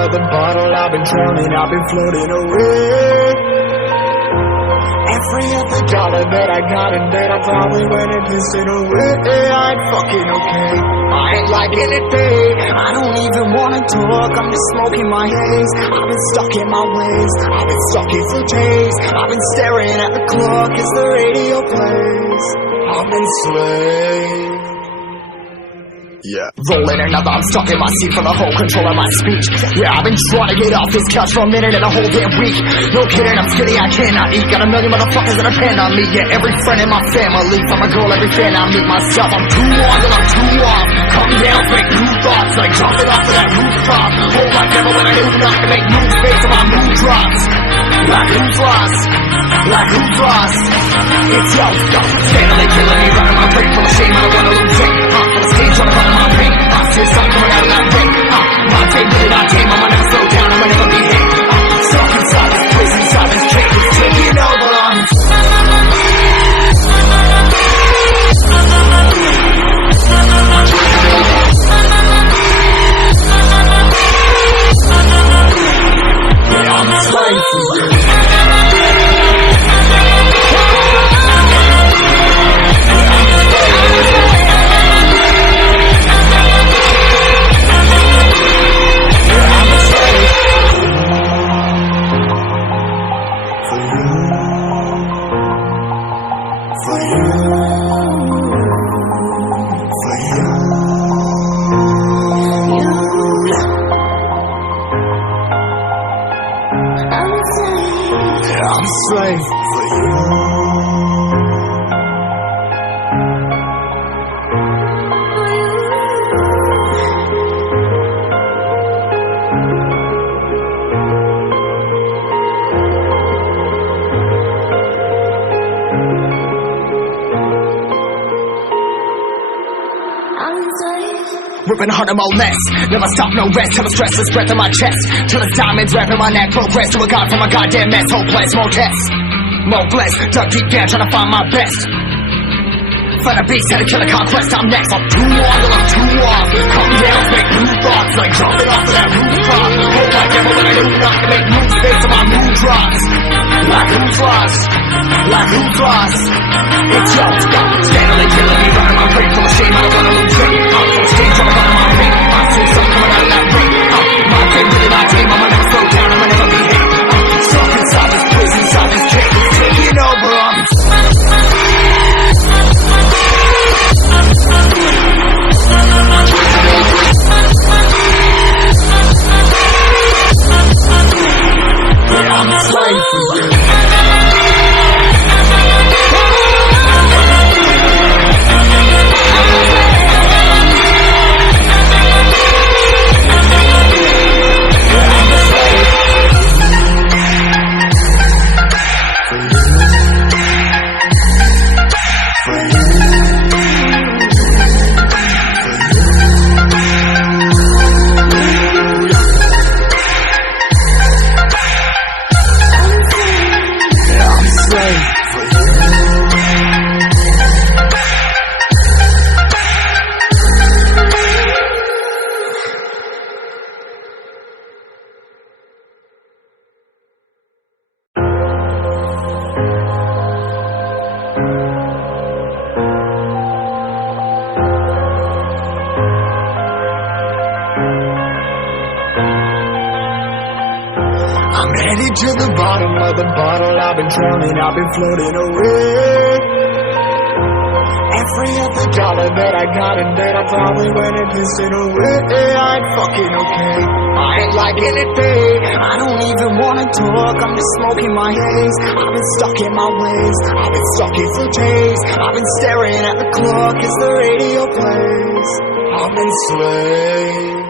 of the bottle, I've been drowning, I've been floating away. Every other dollar that I got in bed, I probably went and pissed it away. I ain't fucking okay, I ain't liking it, babe. I don't even wanna talk, I'm just smoking my haze. I've been stuck in my ways, I've been stuck here for days. I've been staring at the clock as the radio plays. I'm enslaved. Yeah, rolling another, I'm stuck in my seat for the whole control of my speech. Yeah, I've been trying to get off this couch for a minute and a whole damn week. No kidding, I'm skinny, I cannot eat. Got a million motherfuckers that depend on me. Yeah, every friend in my family, from a girl, every fan I meet myself. I'm too on till I'm too off. Come down, make new thoughts, like jumping off of that rooftop. Whole life never when I do nothing, make moves based on my mood drops. Like who's lost? Like who's lost? It's yo, steadily killing me, running my brain full of shame. I don't wanna lose it. Full of stage, trying to run my pain. I see something coming out of that rain. My tape, really not tame. I'ma never slow down, I'ma never be hit. Stuck inside this prison, inside this cage, it's taking over. Yeah, I'm a slave for you. I'm a slave for you. Ripping harder, more less. Never stop, no rest. Till the stress is breath in my chest. Till the diamonds wrapping my neck. Progress to a god from a goddamn mess. Hopeless, more tests, more blessed. Dug deep down, trying to find my best. Find a beast, had to kill a conquest. I'm next. I'm too on till I'm too off. Come down, make new thoughts, like jumping off of that rooftop. Hope like never when I do nothing, make moves based on my mood drops. Like who's lost? Like who's lost? It's yo, steadily killing me, running my brain full of shame. I don't wanna lose it. I'm full of stage, trying to run my pain. I see something coming out of that rain. My tape, really my team. I'ma never slow down, I'ma never be hit. Stuck inside this prison, inside this cage, it's taking over. Yeah, I'm a slave for you. I'm headed to the bottom of the bottle, I've been drowning, I've been floating away. Every other dollar that I got in bed, I probably went and pissed it away. I ain't fucking okay, I ain't liking it, babe. I don't even wanna talk, I'm just smoking my haze. I've been stuck in my ways, I've been stuck here for days. I've been staring at the clock as the radio plays. I'm enslaved.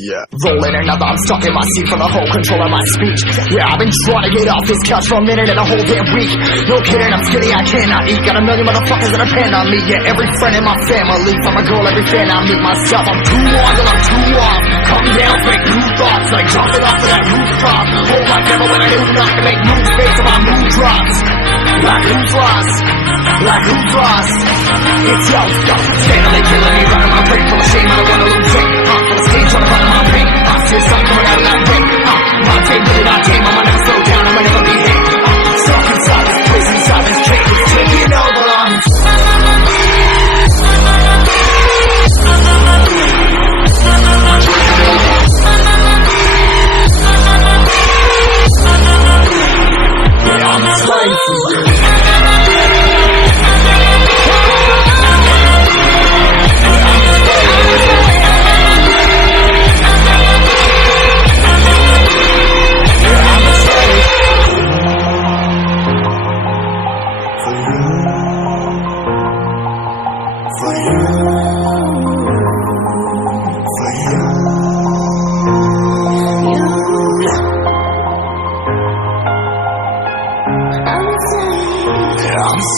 Yeah, rolling another, I'm stuck in my seat for the whole control of my speech. Yeah, I've been trying to get off this couch for a minute and a whole damn week. No kidding, I'm skinny, I cannot eat. Got a million motherfuckers that depend on me. Yeah, every friend in my family, from a girl, every fan I meet myself. I'm too on till I'm too off. Come down, make new thoughts, like jumping off of that rooftop. Whole life never when I do nothing, make moves based on my mood drops. Like who's lost? Like who's lost? It's yo, steadily killing me, running my brain full of shame. I don't wanna lose it. I'm full of stage, trying to run my pain.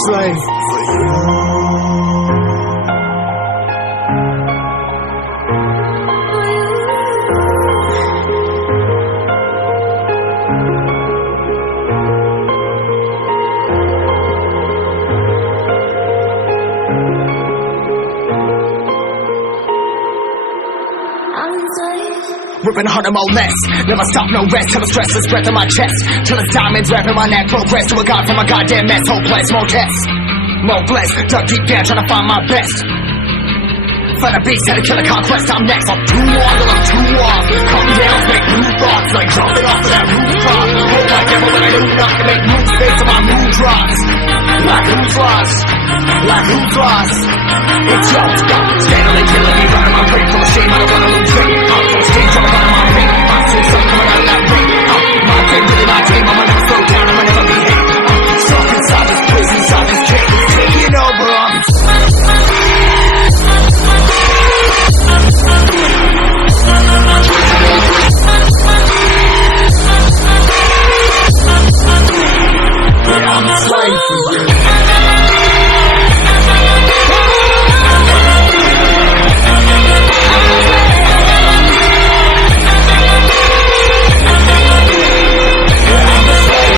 slave for you. Ripping harder, more less. Never stop, no rest. Till the stress is breath in my chest. Till it's diamonds wrapping my neck. Progress to a god from a goddamn mess. Hopeless, more tests. More blessed. Dug deep down, trying to find my best. Find a beast, had to kill a conquest. I'm next. I'm too on till I'm too off. Calm me down, make new thoughts. Like jumping off of that rooftop. Hold my devil when I do not to make moves based on my mood drops. Like who's lost? Like who's lost? It's yours. Steadily killing me, running my brain full of shame. I don't